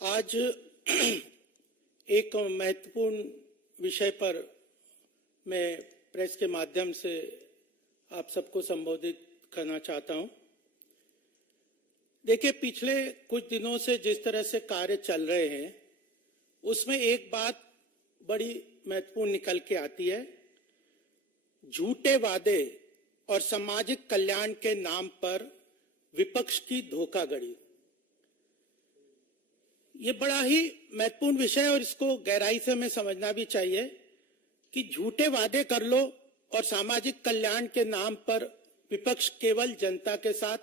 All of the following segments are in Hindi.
आज एक महत्वपूर्ण विषय पर मैं प्रेस के माध्यम से आप सबको संबोधित करना चाहता हूं। देखिए, पिछले कुछ दिनों से जिस तरह से कार्य चल रहे हैं उसमें एक बात बड़ी महत्वपूर्ण निकल के आती है। झूठे वादे और सामाजिक कल्याण के नाम पर विपक्ष की धोखाधड़ी, ये बड़ा ही महत्वपूर्ण विषय है और इसको गहराई से हमें समझना भी चाहिए कि झूठे वादे कर लो और सामाजिक कल्याण के नाम पर विपक्ष केवल जनता के साथ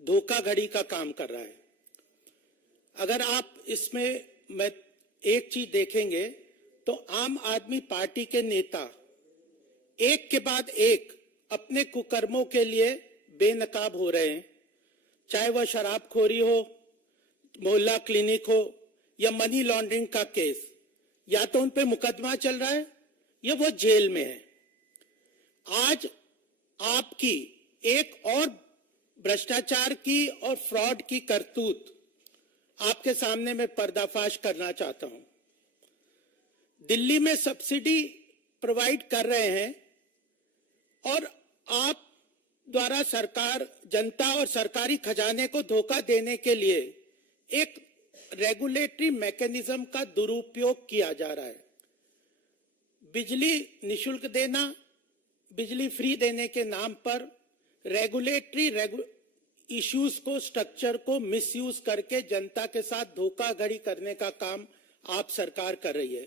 धोखाधड़ी का काम कर रहा है। अगर आप इसमें एक चीज देखेंगे तो आम आदमी पार्टी के नेता एक के बाद एक अपने कुकर्मों के लिए बेनकाब हो रहे हैं, चाहे वह शराबखोरी हो, मोहल्ला क्लिनिक हो या मनी लॉन्ड्रिंग का केस। या तो उन पे मुकदमा चल रहा है या वो जेल में है। आज आपकी एक और भ्रष्टाचार की और फ्रॉड की करतूत आपके सामने मैं पर्दाफाश करना चाहता हूं। दिल्ली में सब्सिडी प्रोवाइड कर रहे हैं और आप द्वारा सरकार जनता और सरकारी खजाने को धोखा देने के लिए एक रेगुलेटरी मैकेनिज्म का दुरुपयोग किया जा रहा है। बिजली निशुल्क देना, बिजली फ्री देने के नाम पर रेगुलेटरी इश्यूज को, स्ट्रक्चर को मिसयूज करके जनता के साथ धोखाधड़ी करने का काम आप सरकार कर रही है।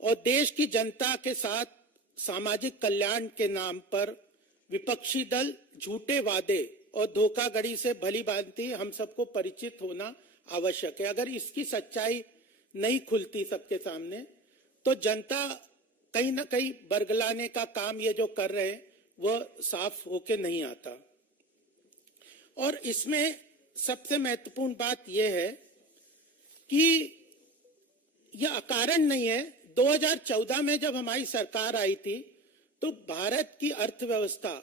और देश की जनता के साथ सामाजिक कल्याण के नाम पर विपक्षी दल झूठे वादे और धोखाधड़ी से भली भांति हम सबको परिचित होना आवश्यक है। अगर इसकी सच्चाई नहीं खुलती सबके सामने तो जनता कहीं ना कहीं बरगलाने का काम ये जो कर रहे हैं वह साफ होके नहीं आता। और इसमें सबसे महत्वपूर्ण बात यह है कि यह अकारण नहीं है। 2014 में जब हमारी सरकार आई थी तो भारत की अर्थव्यवस्था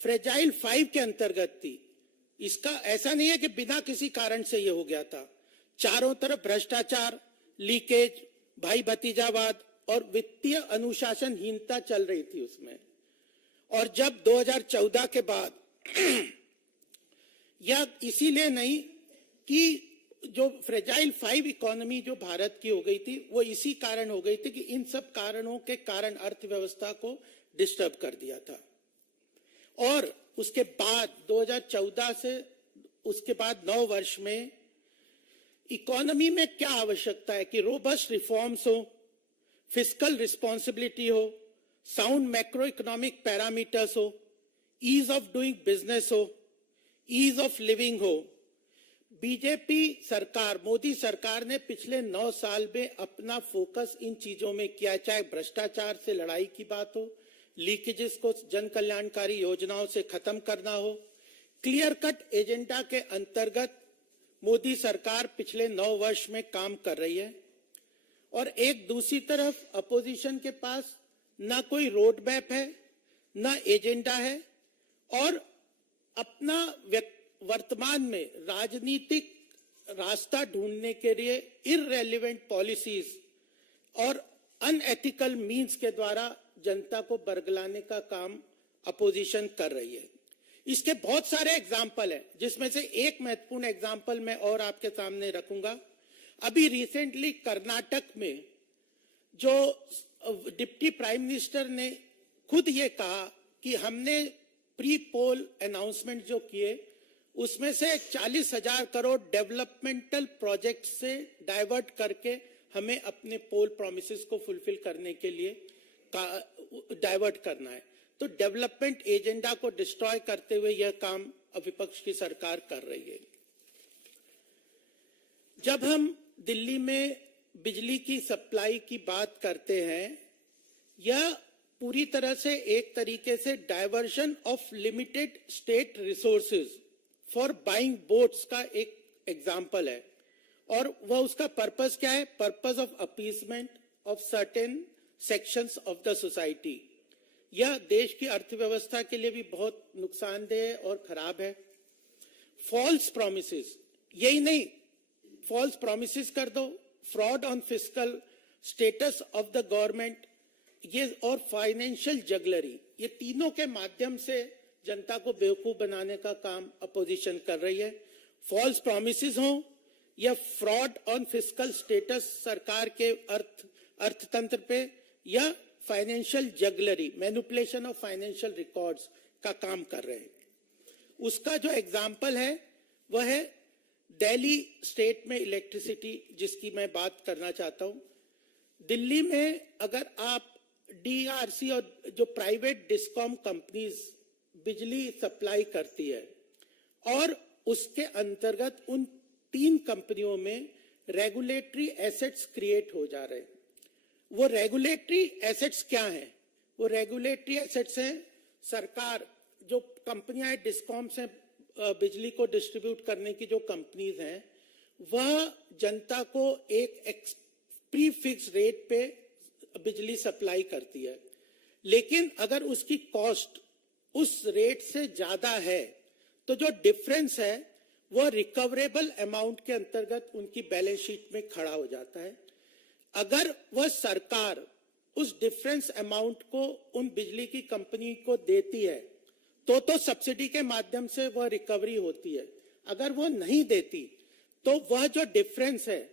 फ्रेजाइल 5 के अंतर्गत थी। इसका ऐसा नहीं है कि बिना किसी कारण से यह हो गया था। चारों तरफ भ्रष्टाचार, लीकेज, भाई भतीजावाद और वित्तीय अनुशासनहीनता चल रही थी उसमें। और जब 2014 के बाद यह इसीलिए नहीं कि जो फ्रेजाइल 5 इकोनॉमी जो भारत की हो गई थी वो इसी कारण हो गई थी कि इन सब कारणों के कारण अर्थव्यवस्था को डिस्टर्ब कर दिया था। और उसके बाद 2014 से उसके बाद 9 वर्ष में इकोनॉमी में क्या आवश्यकता है कि रोबस्ट रिफॉर्म्स हो, फिस्कल रिस्पॉन्सिबिलिटी हो, साउंड मैक्रो इकोनॉमिक पैरामीटर्स हो, ईज ऑफ डूइंग बिजनेस हो, ईज ऑफ लिविंग हो। बीजेपी सरकार, मोदी सरकार ने पिछले 9 साल में अपना फोकस इन चीजों में किया, चाहे भ्रष्टाचार से लड़ाई की बात हो, लीकेजेस को जन कल्याणकारी योजनाओं से खत्म करना हो। क्लियर कट एजेंडा के अंतर्गत मोदी सरकार पिछले 9 वर्ष में काम कर रही है। और एक दूसरी तरफ अपोजिशन के पास ना कोई रोड मैप है, ना एजेंडा है और अपना वर्तमान में राजनीतिक रास्ता ढूंढने के लिए इररेलेवेंट पॉलिसीज और अनएथिकल मीन्स के द्वारा जनता को बरगलाने का काम अपोजिशन कर रही है। इसके बहुत सारे एग्जाम्पल हैं, जिसमें से एक महत्वपूर्ण एग्जाम्पल मैं और आपके सामने रखूंगा। अभी रिसेंटली कर्नाटक में जो डिप्टी प्राइम मिनिस्टर ने खुद ये कहा कि हमने प्री पोल अनाउंसमेंट जो किए उसमें से 40,000 करोड़ डेवलपमेंटल प्रोजेक्ट से डाइवर्ट करके हमें अपने पोल प्रोमिसेस को फुलफिल करने के लिए डाइवर्ट करना है। तो डेवलपमेंट एजेंडा को डिस्ट्रॉय करते हुए यह काम विपक्ष की सरकार कर रही है। जब हम दिल्ली में बिजली की सप्लाई की बात करते हैं, यह पूरी तरह से एक तरीके से diversion of limited state resources for buying boats का एक एग्जाम्पल है। और वह उसका पर्पस क्या है? Purpose of appeasement of certain sections of the society. यह देश की अर्थव्यवस्था के लिए भी बहुत नुकसानदेह और खराब है। फॉल्स प्रॉमिसेस, यही नहीं फॉल्स प्रोमिसेस कर दो, fraud on fiscal status of the government, ये और फाइनेंशियल जगलरी, ये तीनों के माध्यम से जनता को बेवकूफ बनाने का काम अपोजिशन कर रही है। फॉल्स प्रोमिसेस हो या फ्रॉड ऑन फिस्कल स्टेटस सरकार के अर्थतंत्र पे, या financial jugglery, manipulation of financial records का काम कर रहे हैं। उसका जो एग्जाम्पल है वह है दिल्ली स्टेट में इलेक्ट्रिसिटी, जिसकी मैं बात करना चाहता हूं। दिल्ली में अगर आप डीआरसी और जो प्राइवेट डिस्कॉम कंपनीज बिजली सप्लाई करती है, और उसके अंतर्गत उन 3 कंपनियों में रेगुलेटरी एसेट्स क्रिएट हो जा रहे हैं। वो रेगुलेटरी एसेट्स क्या हैं? वो रेगुलेटरी एसेट्स हैं, सरकार जो कंपनियां डिस्कॉम्स हैं, बिजली को डिस्ट्रीब्यूट करने की जो कंपनीज हैं, वह जनता को एक प्री फिक्स रेट पे बिजली सप्लाई करती है, लेकिन अगर उसकी कॉस्ट उस रेट से ज्यादा है तो जो डिफरेंस है वह रिकवरेबल अमाउंट के अंतर्गत उनकी बैलेंस शीट में खड़ा हो जाता है। अगर वह सरकार उस डिफरेंस अमाउंट को उन बिजली की कंपनी को देती है तो सब्सिडी के माध्यम से वह रिकवरी होती है। अगर वो नहीं देती तो वह जो डिफरेंस है,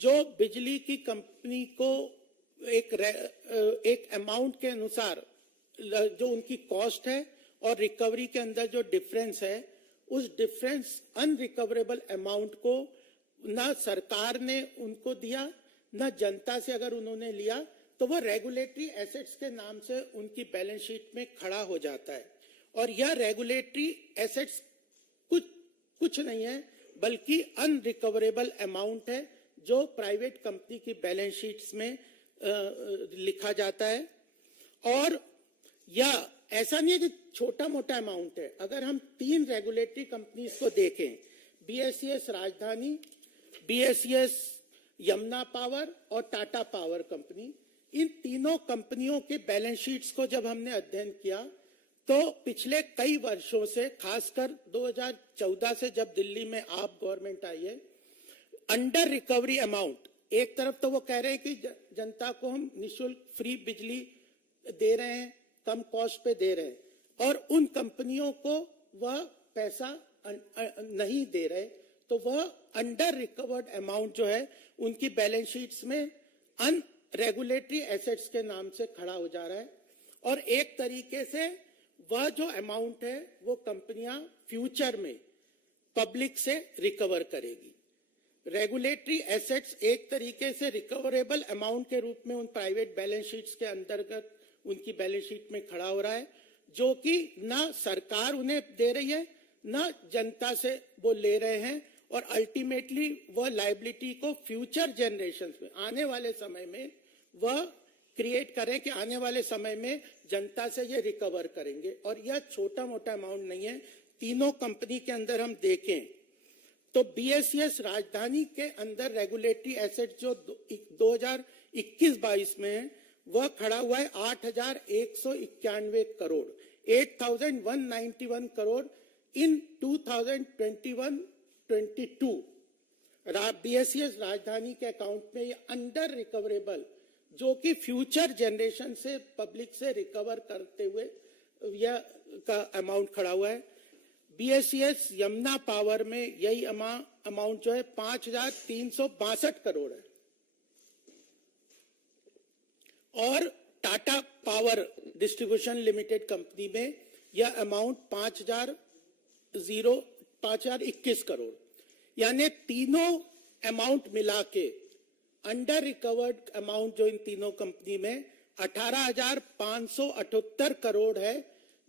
जो बिजली की कंपनी को एक अमाउंट के अनुसार जो उनकी कॉस्ट है और रिकवरी के अंदर जो डिफरेंस है, उस डिफरेंस अनरिकवरेबल अमाउंट को ना सरकार ने उनको दिया, ना जनता से अगर उन्होंने लिया, तो वह रेगुलेटरी एसेट्स के नाम से उनकी बैलेंस शीट में खड़ा हो जाता है। और यह रेगुलेटरी एसेट्स कुछ नहीं है बल्कि अनरिकवरेबल अमाउंट है, जो प्राइवेट कंपनी की बैलेंस शीट्स में लिखा जाता है। और या ऐसा नहीं है कि छोटा मोटा अमाउंट है। अगर हम 3 रेगुलेटरी कंपनीज को देखें, बीएसईएस राजधानी, बीएसईएस यमुना पावर और टाटा पावर कंपनी, इन तीनों कंपनियों के बैलेंस शीट्स को जब हमने अध्ययन किया तो पिछले कई वर्षों से, खासकर 2014 से जब दिल्ली में आप गवर्नमेंट आई है, अंडर रिकवरी अमाउंट, एक तरफ तो वो कह रहे हैं कि जनता को हम निःशुल्क फ्री बिजली दे रहे हैं, कम कॉस्ट पे दे रहे हैं, और उन कंपनियों को वह पैसा नहीं दे रहे, तो वह अंडर रिकवर्ड अमाउंट जो है उनकी बैलेंस शीट्स में अनरेगुलेटरी एसेट्स के नाम से खड़ा हो जा रहा है। और एक तरीके से वह जो अमाउंट है वो कंपनियां फ्यूचर में पब्लिक से रिकवर करेगी। रेगुलेटरी एसेट्स एक तरीके से रिकवरेबल अमाउंट के रूप में उन प्राइवेट बैलेंस शीट्स के अंतर्गत उनकी बैलेंस शीट में खड़ा हो रहा है, जो कि ना सरकार उन्हें दे रही है, ना जनता से वो ले रहे हैं, और अल्टीमेटली वह लायबिलिटी को फ्यूचर जनरेशंस में, आने वाले समय में वह क्रिएट करें कि आने वाले समय में जनता से ये रिकवर करेंगे। और यह छोटा मोटा अमाउंट नहीं है। तीनों कंपनी के अंदर हम देखें तो बीएसईएस राजधानी के अंदर रेगुलेटरी एसेट जो 2021-22 में है, वह खड़ा हुआ है 8,191 करोड़, 8,191 करोड़ इन 2021-22। बीएसईएस राजधानी के अकाउंट में ये अंडर रिकवरेबल, जो कि फ्यूचर जनरेशन से पब्लिक से रिकवर करते हुए यह का अमाउंट खड़ा हुआ है। बीएसईएस यमुना पावर में यही अमाउंट जो है 5,362 करोड़ है, और Tata power distribution limited company में यह अमाउंट 5,021 करोड़, यानी तीनों अमाउंट मिला के अंडर रिकवर्ड अमाउंट जो इन तीनों कंपनी में 18,578 करोड़ है,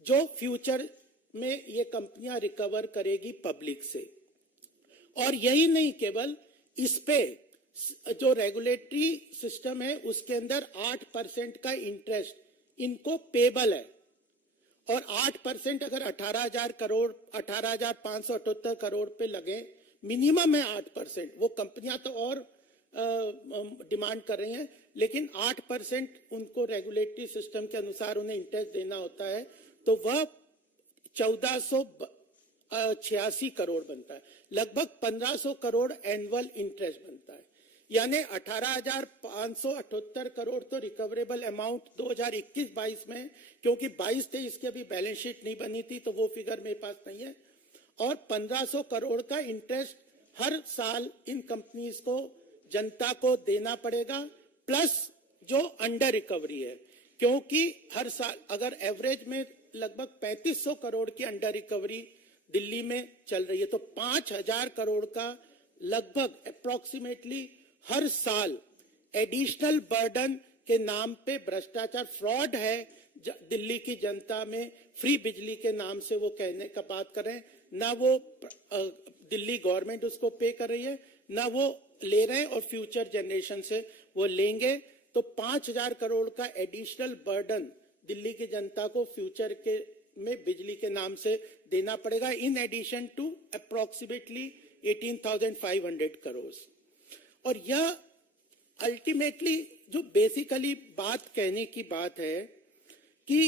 जो फ्यूचर में ये कंपनियां रिकवर करेगी पब्लिक से। और यही नहीं, केवल इस पे जो रेगुलेटरी सिस्टम है उसके अंदर 8% का इंटरेस्ट इनको पेबल है, और 8% अगर 18,000 करोड़ 18,578 करोड़ पे लगे, मिनिमम है 8%। वो कंपनियां तो और डिमांड कर रही हैं, लेकिन 8% उनको रेगुलेटरी सिस्टम के अनुसार उन्हें इंटरेस्ट देना होता है, तो वह 86 करोड़ बनता है, लगभग 1500 करोड़ एनुअल इंटरेस्ट बनता है, यानी 18,578 करोड़ तो रिकवरेबल अमाउंट 2021-22 में, क्योंकि 22-23 की अभी बैलेंस शीट नहीं बनी थी तो वो फिगर मेरे पास नहीं है, और 1500 करोड़ का इंटरेस्ट हर साल इन कंपनीज को, जनता को देना पड़ेगा, प्लस जो अंडर रिकवरी है, क्योंकि हर साल अगर एवरेज में लगभग 3500 करोड़ की अंडर रिकवरी दिल्ली में चल रही है, तो 5000 करोड़ का लगभग अप्रोक्सीमेटली हर साल एडिशनल बर्डन के नाम पे भ्रष्टाचार, फ्रॉड है दिल्ली की जनता में। फ्री बिजली के नाम से वो कहने का बात कर रहे हैं, ना वो दिल्ली गवर्नमेंट उसको पे कर रही है, ना वो ले रहे हैं, और फ्यूचर जनरेशन से वो लेंगे। तो 5000 करोड़ का एडिशनल बर्डन दिल्ली की जनता को फ्यूचर के में बिजली के नाम से देना पड़ेगा, in addition to approximately 18,500 crore. और यह अल्टीमेटली जो बेसिकली बात कहने की बात है कि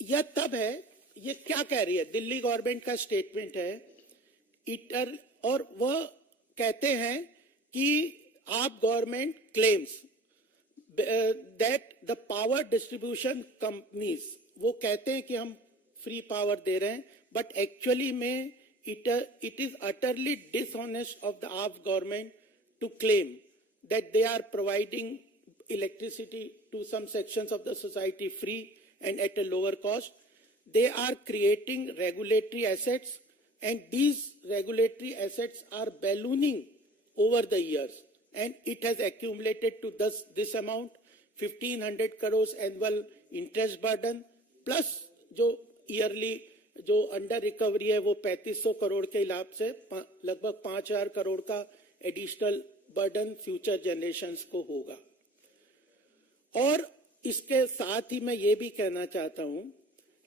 यह तब है, ये क्या कह रही है, दिल्ली गवर्नमेंट का स्टेटमेंट है इटर, और वह कहते हैं कि आप government claims that the power distribution companies, वो कहते हैं कि हम फ्री पावर दे रहे हैं, बट एक्चुअली में it is utterly dishonest of the AAP government to claim that they are providing electricity to some sections of the society free and at a lower cost. They are creating regulatory assets, and these regulatory assets are ballooning over the years, and it has accumulated to this amount, 1500 crores annual interest burden, plus जो yearly जो अंडर रिकवरी है वो 3500 करोड़ के हिसाब से लगभग 5000 करोड़ का एडिशनल बर्डन फ्यूचर जनरेशंस को होगा। और इसके साथ ही मैं ये भी कहना चाहता हूं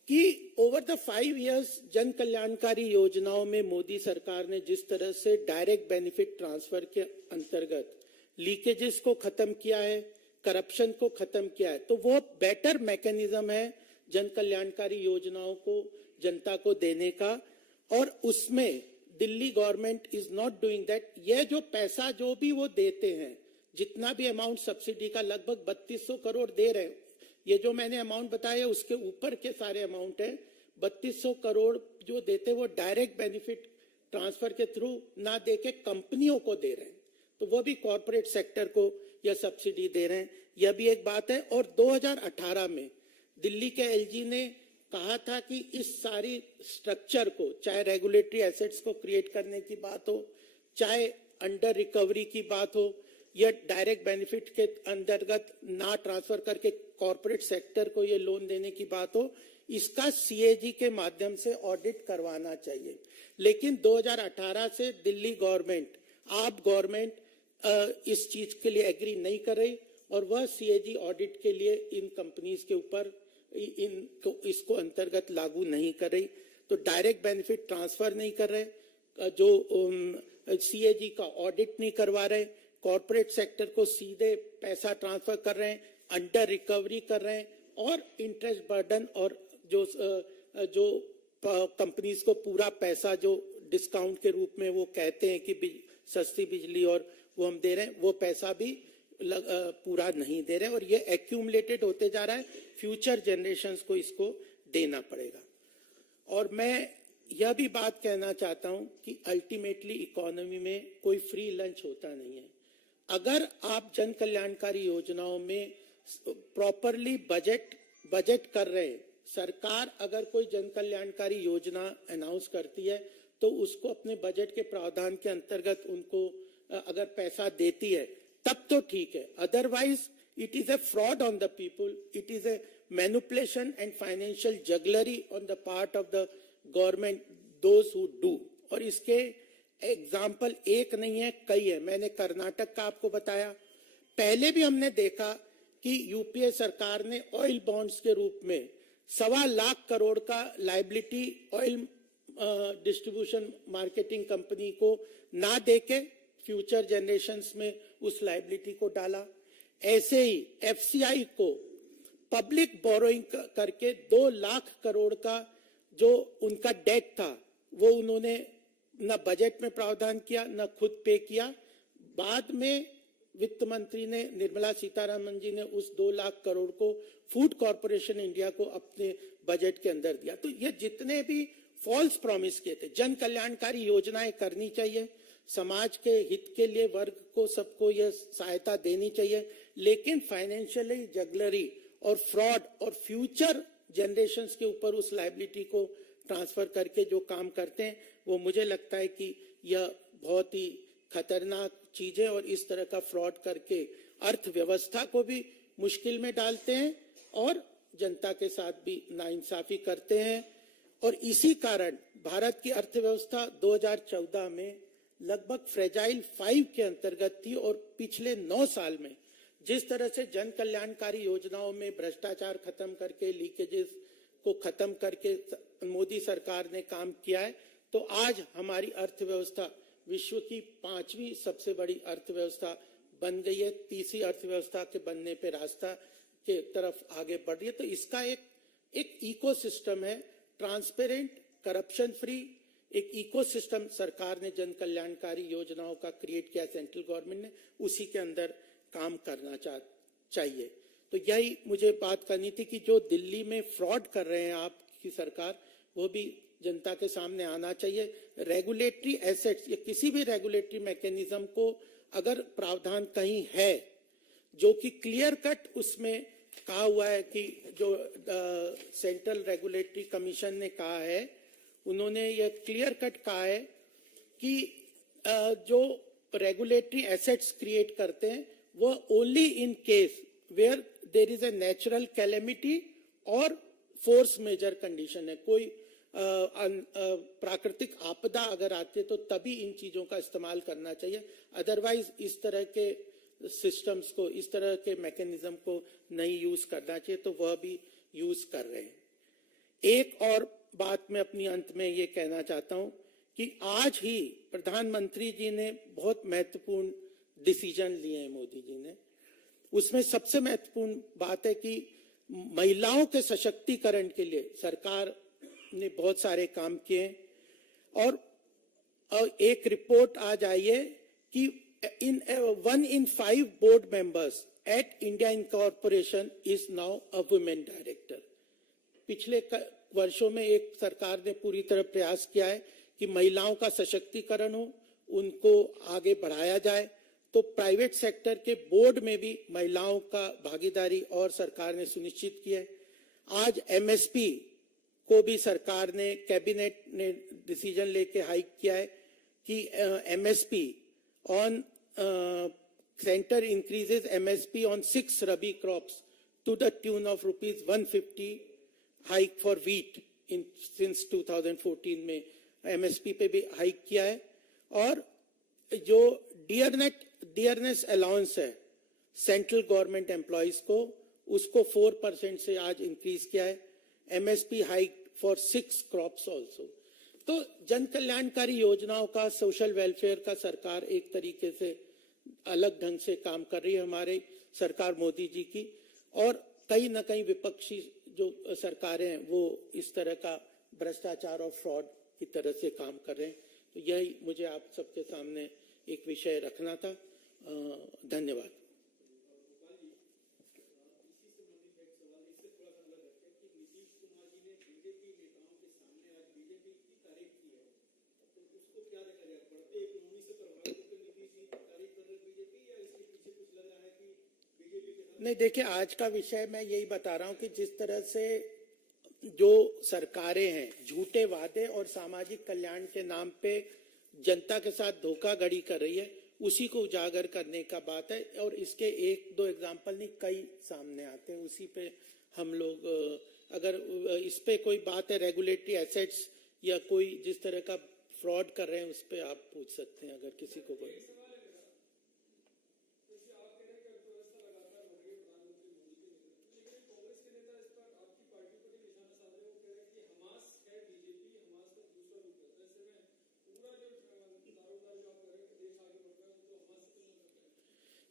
कि ओवर द 5 इयर्स जन कल्याणकारी योजनाओं में मोदी सरकार ने जिस तरह से डायरेक्ट बेनिफिट ट्रांसफर के अंतर्गत लीकेजेस को खत्म किया है, करप्शन को खत्म किया है, तो वो बेटर मैकेनिज्म है जन कल्याणकारी योजनाओं को जनता को देने का। और उसमें Delhi government is not doing that. यह जो पैसा जो भी वो देते हैं, जितना भी अमाउंट सब्सिडी का लगभग 3200 करोड़ दे रहे हैं, ये जो मैंने अमाउंट बताया उसके ऊपर के सारे अमाउंट है। 3200 करोड़ जो देते वो डायरेक्ट बेनिफिट ट्रांसफर के थ्रू ना दे के कंपनियों को दे रहे हैं, तो वो भी कॉर्पोरेट सेक्टर को यह सब्सिडी दे रहे हैं, यह भी एक बात है। और 2018 में दिल्ली के एलजी ने कहा था कि इस सारी स्ट्रक्चर को, चाहे रेगुलेटरी एसेट्स को क्रिएट करने की बात हो, चाहे अंडर रिकवरी की बात हो, या डायरेक्ट बेनिफिट के अंतर्गत ना ट्रांसफर करके कॉर्पोरेट सेक्टर को ये लोन देने की बात हो, इसका सीएजी के माध्यम से ऑडिट करवाना चाहिए। लेकिन 2018 से दिल्ली गवर्नमेंट, आप गवर्नमेंट इस चीज के लिए एग्री नहीं कर रही, और वह सीएजी ऑडिट के लिए इन कंपनीज के ऊपर इसको अंतर्गत लागू नहीं कर रही। तो डायरेक्ट बेनिफिट ट्रांसफर नहीं कर रहे, जो सीएजी का ऑडिट नहीं करवा रहे, कॉर्पोरेट सेक्टर को सीधे पैसा ट्रांसफर कर रहे हैं, अंडर रिकवरी कर रहे हैं, और इंटरेस्ट बर्डन, और जो कंपनीज को पूरा पैसा जो डिस्काउंट के रूप में वो कहते हैं कि सस्ती बिजली और वो हम दे रहे हैं, वो पैसा भी पूरा नहीं दे रहे हैं, और ये एक्यूमुलेटेड होते जा रहा है, फ्यूचर जनरेशंस को इसको देना पड़ेगा। और मैं यह भी बात कहना चाहता हूं कि अल्टीमेटली इकोनॉमी में कोई फ्री लंच होता नहीं है। अगर आप जन कल्याणकारी योजनाओं में प्रॉपरली बजट कर रहे हैं, सरकार अगर कोई जन कल्याणकारी योजना अनाउंस करती है तो उसको अपने बजट के प्रावधान के अंतर्गत उनको अगर पैसा देती है तब तो ठीक है, otherwise it is a fraud on the people, it is a manipulation and financial jugglery on the part of the government, those who do. और इसके एग्जाम्पल एक नहीं है, कई है। मैंने कर्नाटक का आपको बताया, पहले भी हमने देखा कि यूपीए सरकार ने ऑयल बॉन्ड्स के रूप में 1.25 लाख करोड़ का liability oil distribution marketing company को ना देके फ्यूचर जनरेशंस में उस लायबिलिटी को डाला। ऐसे ही एफसीआई को पब्लिक बोरोइंग करके 2 लाख करोड़ का जो उनका डेट था वो उन्होंने न बजट में प्रावधान किया, न खुद पे किया। बाद में वित्त मंत्री ने, निर्मला सीतारमण जी ने उस 2 लाख करोड़ को फूड कॉर्पोरेशन इंडिया को अपने बजट के अंदर दिया। तो ये जितने भी फॉल्स प्रॉमिस किए थे, जन कल्याणकारी योजनाएं करनी चाहिए, समाज के हित के लिए वर्ग को, सबको यह सहायता देनी चाहिए, लेकिन फाइनेंशियली जगलरी और फ्रॉड और फ्यूचर जनरेशंस के ऊपर उस लायबिलिटी को ट्रांसफर करके जो काम करते हैं, वो मुझे लगता है कि यह बहुत ही खतरनाक चीज है और इस तरह का फ्रॉड करके अर्थव्यवस्था को भी मुश्किल में डालते हैं और जनता के साथ भी नाइंसाफी करते हैं। और इसी कारण भारत की अर्थव्यवस्था 2014 में लगभग फ्रेजाइल 5 के अंतर्गत थी और पिछले 9 साल में जिस तरह से जन कल्याणकारी योजनाओं में भ्रष्टाचार खत्म करके, लीकेजेस को खत्म करके मोदी सरकार ने काम किया है, तो आज हमारी अर्थव्यवस्था विश्व की 5वीं सबसे बड़ी अर्थव्यवस्था बन गई है, तीसरी अर्थव्यवस्था के बनने पे रास्ता के तरफ आगे बढ़ रही है। तो इसका एक इकोसिस्टम है, ट्रांसपेरेंट, करप्शन फ्री एक इकोसिस्टम सरकार ने जन कल्याणकारी योजनाओं का क्रिएट किया, सेंट्रल गवर्नमेंट ने, उसी के अंदर काम करना चाहिए। तो यही मुझे बात करनी थी कि जो दिल्ली में फ्रॉड कर रहे हैं आपकी सरकार, वो भी जनता के सामने आना चाहिए। रेगुलेटरी एसेट्स या किसी भी रेगुलेटरी मैकेनिज्म को अगर प्रावधान कहीं है जो कि क्लियर कट उसमें कहा हुआ है कि जो सेंट्रल रेगुलेटरी कमीशन ने कहा है, उन्होंने ये क्लियर कट कहा है कि जो रेगुलेटरी एसेट्स क्रिएट करते हैं वो only in case where there is a natural calamity और फोर्स मेजर कंडीशन है। कोई प्राकृतिक आपदा अगर आती है तो तभी इन चीजों का इस्तेमाल करना चाहिए, अदरवाइज इस तरह के सिस्टम्स को, इस तरह के मैकेनिज्म को नहीं यूज करना चाहिए, तो वह भी यूज कर रहे हैं। एक और बात मैं अपनी अंत में ये कहना चाहता हूं कि आज ही प्रधानमंत्री जी ने बहुत महत्वपूर्ण डिसीजन लिए हैं, मोदी जी ने। उसमें सबसे महत्वपूर्ण बात है कि महिलाओं के सशक्तिकरण के लिए सरकार ने बहुत सारे काम किए और एक रिपोर्ट आज आई है कि 1 in 5 board members eight India incorporation is now a women director. पिछले वर्षों में एक सरकार ने पूरी तरह प्रयास किया है कि महिलाओं का सशक्तिकरण हो, उनको आगे बढ़ाया जाए। तो प्राइवेट सेक्टर के बोर्ड में भी महिलाओं का भागीदारी और सरकार ने सुनिश्चित किया है। आज एमएसपी को भी सरकार ने, कैबिनेट ने डिसीजन लेके हाइक किया है कि MSP on centre increases MSP on 6 rabi crops to the tune of ₹150 hike for wheat in since 2014 में एमएसपी पे भी हाइक किया है। और जो डियरनेस अलाउंस है सेंट्रल गवर्नमेंट एम्प्लॉइज को, उसको 4% से आज इंक्रीज किया है। MSP hike for 6 crops also. तो जन कल्याणकारी योजनाओं का, सोशल वेलफेयर का सरकार एक तरीके से अलग ढंग से काम कर रही है हमारे सरकार मोदी जी की, और कहीं ना कहीं विपक्षी जो सरकारें हैं वो इस तरह का भ्रष्टाचार और फ्रॉड की तरह से काम कर रहे हैं। तो यही मुझे आप सबके सामने एक विषय रखना था। धन्यवाद। नहीं, देखिए, आज का विषय मैं यही बता रहा हूं कि जिस तरह से जो सरकारें हैं झूठे वादे और सामाजिक कल्याण के नाम पे जनता के साथ धोखाधड़ी कर रही है, उसी को उजागर करने का बात है। और इसके 1-2 एग्जाम्पल नहीं, कई सामने आते हैं। उसी पे हम लोग, अगर इस पे कोई बात है रेगुलेटरी एसेट्स या कोई जिस तरह का फ्रॉड कर रहे हैं, उस पे आप पूछ सकते हैं अगर किसी को कोई।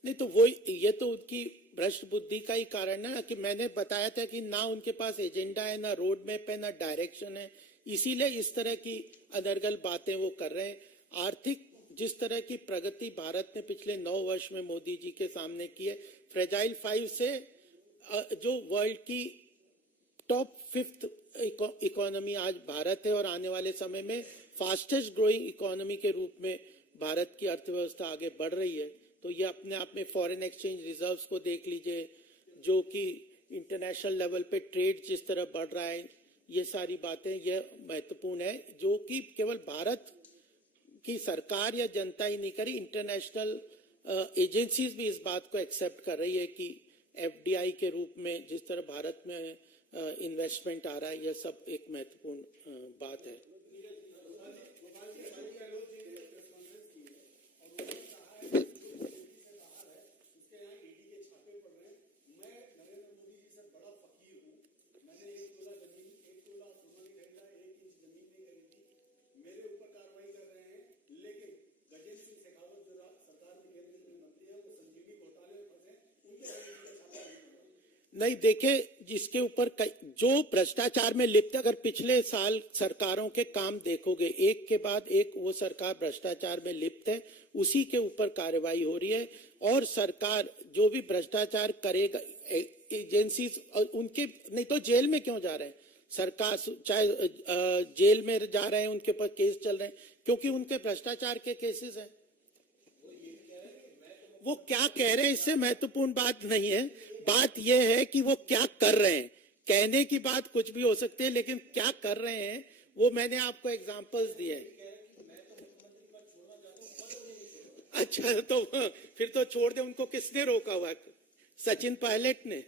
नहीं, तो वो ये तो उनकी भ्रष्ट बुद्धि का ही कारण है ना, कि मैंने बताया था कि ना उनके पास एजेंडा है, ना रोड मैप है, ना डायरेक्शन है इसीलिए इस तरह की अनर्गल बातें वो कर रहे हैं। आर्थिक जिस तरह की प्रगति भारत ने पिछले 9 वर्ष में मोदी जी के सामने की है, फ्रेजाइल 5 से जो वर्ल्ड की टॉप 5th इकोनॉमी आज भारत है, और आने वाले समय में फास्टेस्ट ग्रोइंग इकोनॉमी के रूप में भारत की अर्थव्यवस्था आगे बढ़ रही है। तो ये अपने आप में फॉरेन एक्सचेंज रिजर्व्स को देख लीजिए, जो कि इंटरनेशनल लेवल पे ट्रेड जिस तरह बढ़ रहा है, ये सारी बातें ये महत्वपूर्ण है, जो कि केवल भारत की सरकार या जनता ही नहीं करी, इंटरनेशनल एजेंसीज भी इस बात को एक्सेप्ट कर रही है कि एफडीआई के रूप में जिस तरह भारत में इन्वेस्टमेंट आ रहा है, यह सब एक महत्वपूर्ण बात है। नहीं देखे, जिसके ऊपर जो भ्रष्टाचार में लिप्त, अगर पिछले साल सरकारों के काम देखोगे, एक के बाद एक वो सरकार भ्रष्टाचार में लिप्त है, उसी के ऊपर कार्रवाई हो रही है। और सरकार जो भी भ्रष्टाचार करेगा, एजेंसीज उनके नहीं तो जेल में क्यों जा रहे हैं? सरकार चाहे जेल में जा रहे हैं, उनके ऊपर केस चल रहे हैं, क्योंकि उनके भ्रष्टाचार के केसेस हैं। वो क्या कह रहे हैं इससे महत्वपूर्ण बात नहीं है, बात यह है कि वो क्या कर रहे हैं। कहने की बात कुछ भी हो सकती है, लेकिन क्या कर रहे हैं वो मैंने आपको एग्जांपल्स दिए हैं। अच्छा, तो फिर तो छोड़ दे, उनको किसने रोका हुआ? सचिन पायलट ने।